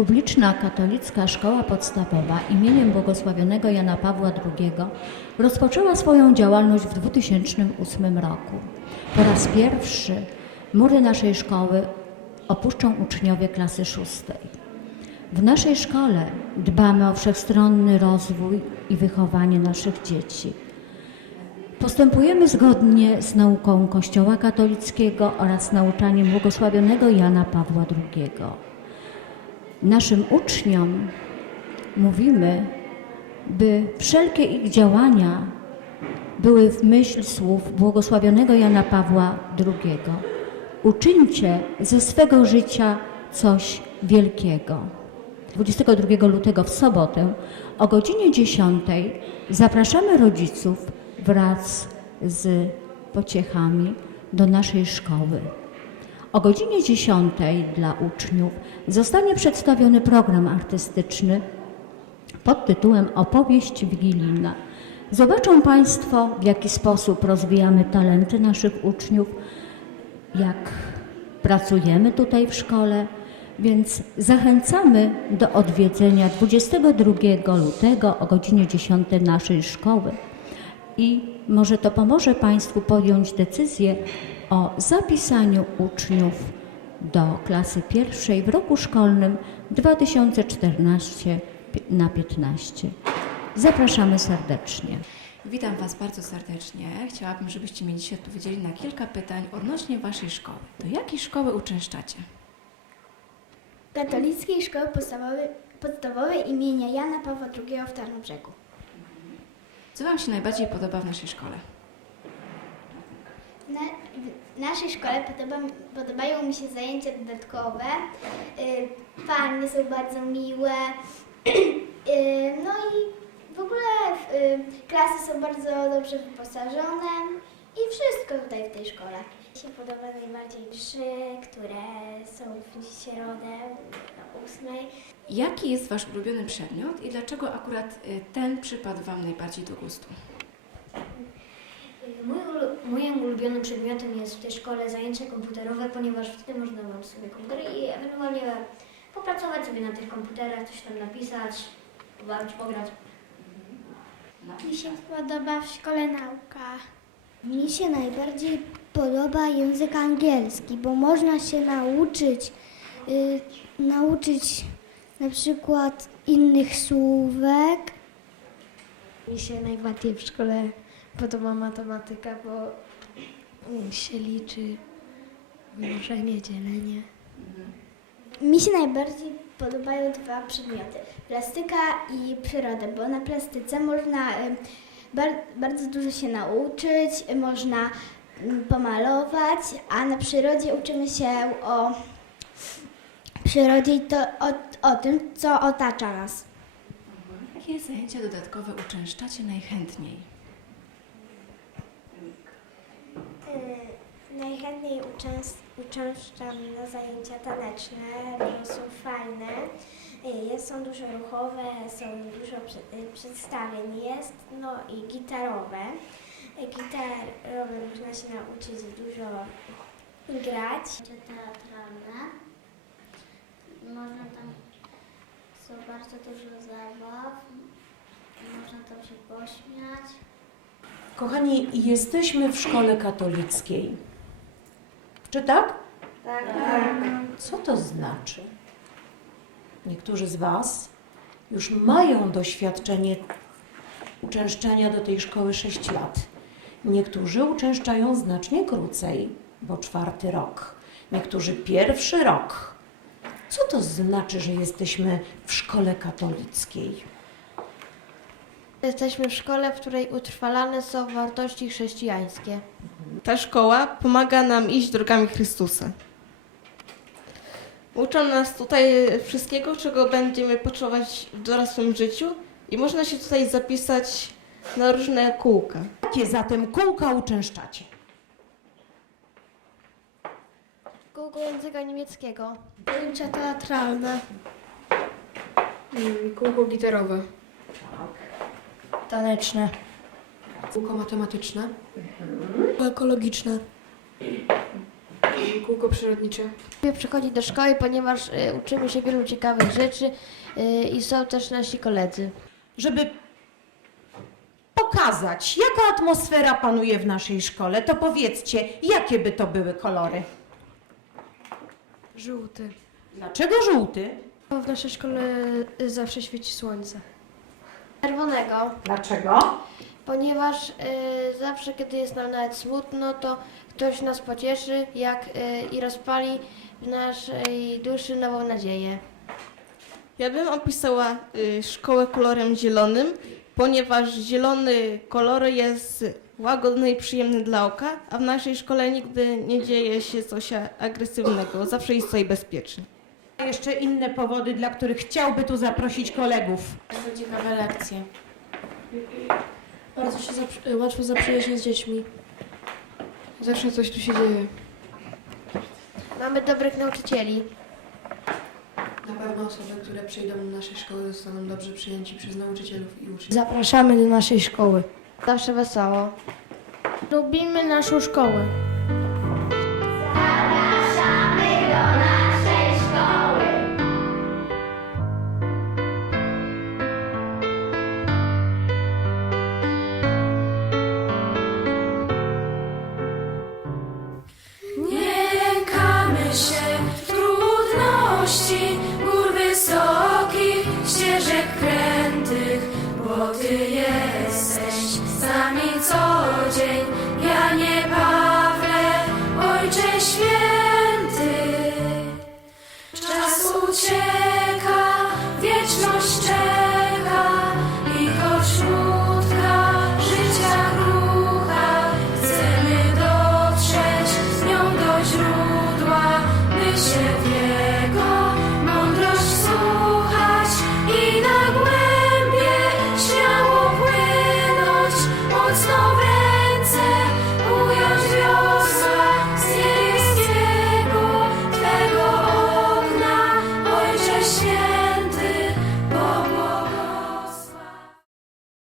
Publiczna katolicka szkoła podstawowa imieniem błogosławionego Jana Pawła II rozpoczęła swoją działalność w 2008 roku. Po raz pierwszy mury naszej szkoły opuszczą uczniowie klasy szóstej. W naszej szkole dbamy o wszechstronny rozwój i wychowanie naszych dzieci. Postępujemy zgodnie z nauką Kościoła katolickiego oraz nauczaniem błogosławionego Jana Pawła II. Naszym uczniom mówimy, by wszelkie ich działania były w myśl słów błogosławionego Jana Pawła II. Uczyńcie ze swego życia coś wielkiego. 22 lutego w sobotę o godzinie 10 zapraszamy rodziców wraz z pociechami do naszej szkoły. O godzinie 10 dla uczniów zostanie przedstawiony program artystyczny pod tytułem Opowieść Wigilijna. Zobaczą Państwo, w jaki sposób rozwijamy talenty naszych uczniów, jak pracujemy tutaj w szkole, więc zachęcamy do odwiedzenia 22 lutego o godzinie 10 naszej szkoły i może to pomoże Państwu podjąć decyzję o zapisaniu uczniów do klasy pierwszej w roku szkolnym 2014 na 15. Zapraszamy serdecznie. Witam Was bardzo serdecznie. Chciałabym, żebyście mi dzisiaj odpowiedzieli na kilka pytań odnośnie Waszej szkoły. Do jakiej szkoły uczęszczacie? Katolickiej Szkoły Podstawowej, podstawowej imienia Jana Pawła II w Tarnobrzegu. Co Wam się najbardziej podoba w naszej szkole? Na, w naszej szkole podoba, podobają mi się zajęcia dodatkowe. Y, Panie są bardzo miłe. Y, no i w ogóle y, klasy są bardzo dobrze wyposażone i wszystko tutaj w tej szkole. Mi się podoba najbardziej trzy, które są w środę o ósmej. Jaki jest Wasz ulubiony przedmiot i dlaczego akurat y, ten przypadł Wam najbardziej do gustu? Mój, ulu- moim ulubionym przedmiotem jest w tej szkole zajęcia komputerowe, ponieważ wtedy można włączyć sobie komputer i ewentualnie popracować sobie na tych komputerach, coś tam napisać, pobawić, pograć. Mi się podoba w szkole nauka. Mi się najbardziej podoba język angielski, bo można się nauczyć, y, nauczyć na przykład innych słówek. Mi się najbardziej w szkole podoba matematyka, bo się liczy mnożenie, dzielenie. Mi się najbardziej podobają dwa przedmioty: plastyka i przyroda, bo na plastyce można y, bardzo dużo się nauczyć, y, można mm, pomalować, a na przyrodzie uczymy się o przyrodzie i to o, o tym, co otacza nas. Jakie zajęcia dodatkowe uczęszczacie najchętniej? Najchętniej uczęs- uczęszczam na zajęcia taneczne, bo są fajne. Y, Jest, są dużo ruchowe, są dużo y, przedstawień jest, no i gitarowe. Y, Gitarowe można się nauczyć dużo grać. teatralne. Można tam, są bardzo dużo zabaw, można tam się pośmiać. Kochani, jesteśmy w szkole katolickiej. Czy tak? Tak. Co to znaczy? Niektórzy z Was już mają doświadczenie uczęszczania do tej szkoły 6 lat. Niektórzy uczęszczają znacznie krócej, bo czwarty rok. Niektórzy pierwszy rok. Co to znaczy, że jesteśmy w szkole katolickiej? Jesteśmy w szkole, w której utrwalane są wartości chrześcijańskie. Ta szkoła pomaga nam iść drogami Chrystusa. Uczą nas tutaj wszystkiego, czego będziemy potrzebować w dorosłym życiu i można się tutaj zapisać na różne kółka. Jakie zatem kółka uczęszczacie? Kółko języka niemieckiego. Zajęcia teatralne. Kółko gitarowe. Taneczne. Kółko matematyczne. Ekologiczne. Kółko przyrodnicze? Lubię przychodzić do szkoły, ponieważ y, uczymy się wielu ciekawych rzeczy y, i są też nasi koledzy. Żeby pokazać, jaka atmosfera panuje w naszej szkole, to powiedzcie, jakie by to były kolory? Żółty. Dlaczego żółty? W naszej szkole zawsze świeci słońce. Czerwonego, Dlaczego? Ponieważ y, zawsze kiedy jest nam nawet smutno, to ktoś nas pocieszy jak, y, i rozpali w naszej duszy nową nadzieję. Ja bym opisała y, szkołę kolorem zielonym, ponieważ zielony kolor jest łagodny i przyjemny dla oka, a w naszej szkole nigdy nie dzieje się coś agresywnego. Zawsze jest tutaj bezpiecznie. A Jeszcze inne powody, dla których chciałby tu zaprosić kolegów. Bardzo ciekawe lekcje. Bardzo się zaprzy- łatwo zaprzyjaźnić z dziećmi. Zawsze coś tu się dzieje. Mamy dobrych nauczycieli. Na pewno osoby, które przyjdą do naszej szkoły zostaną dobrze przyjęci przez nauczycielów i uczniów. Zapraszamy do naszej szkoły. Zawsze wesoło. Lubimy naszą szkołę. co dzień, ja nie Pawle, Ojcze Święty, czas uciekł.